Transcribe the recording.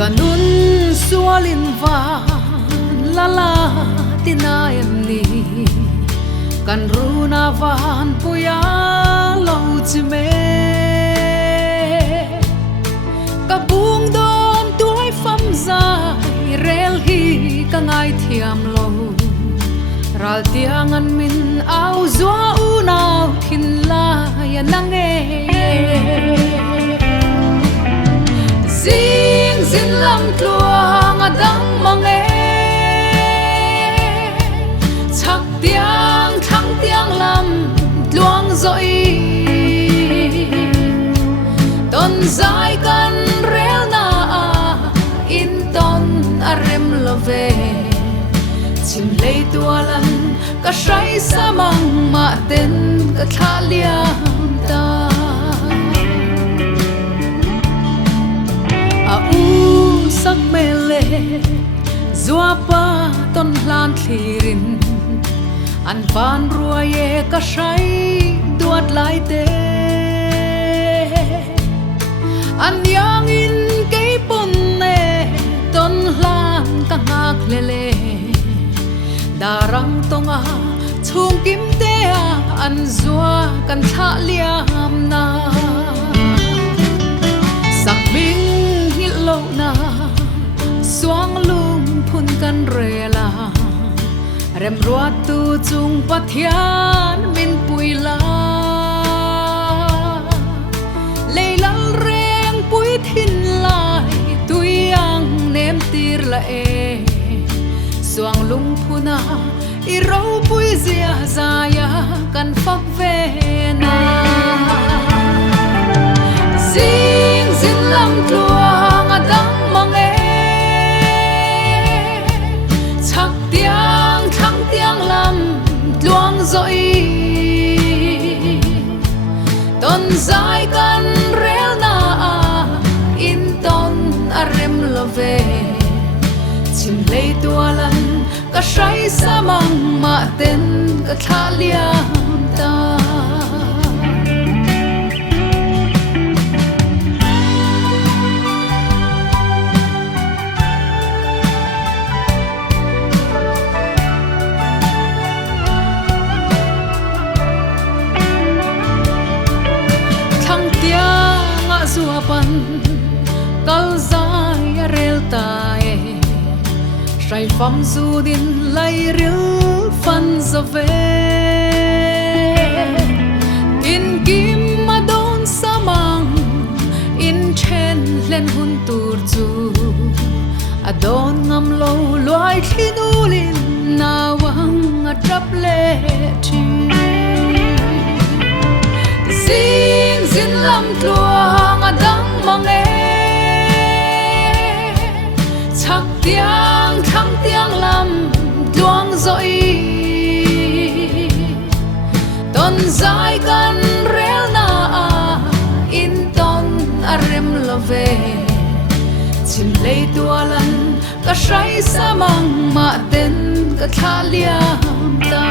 kanun sualin van lala tinayam ni kan runa van puya lo chime kabung don tuai fam zai rel hi ka ngai thiam lo ral tiangan min au zua unau thin la ya nange zin zin lam tluang adang mange chak tiang thang tiang lam tluang zoi ton zai kan rel na in ton arem love chim lei tualan ka shai samang ma ten ka thaliam ta a u sak mele zua pa ton hlan thirin an van ruaye ka shai duat lai te an yang in ke pon ne ton hlan ka ngak lele darang tonga chung kim te an zua kan tha liam na sak bing hil lo na suang lung phun kan rela rem ruat tu chung pathian min puila leilal reng pui thin lai tuyang nem tir la suang lung phuna i ro pui zia zaya kan fak ve na zin zin lam tluang adang mange chak tiang thang tiang lam tluang zoi ton zai kan rel na in ton arem love chim lei tualan ka shai samang ma ten ka thaliam ta thang tiang a zuapan kal zai rel tai trai pham du din lai ril fan za ve in kim ma don samang in chen len hun tur chu adon ngam lo loi thinulin nawang a trap le thi zin zin lam tluang adang mange chak tiang thang tiang lam tluang zoi ton zai kan rel na in ton arem love chim lei tualan ka shai samang ma ten ka thaliam ta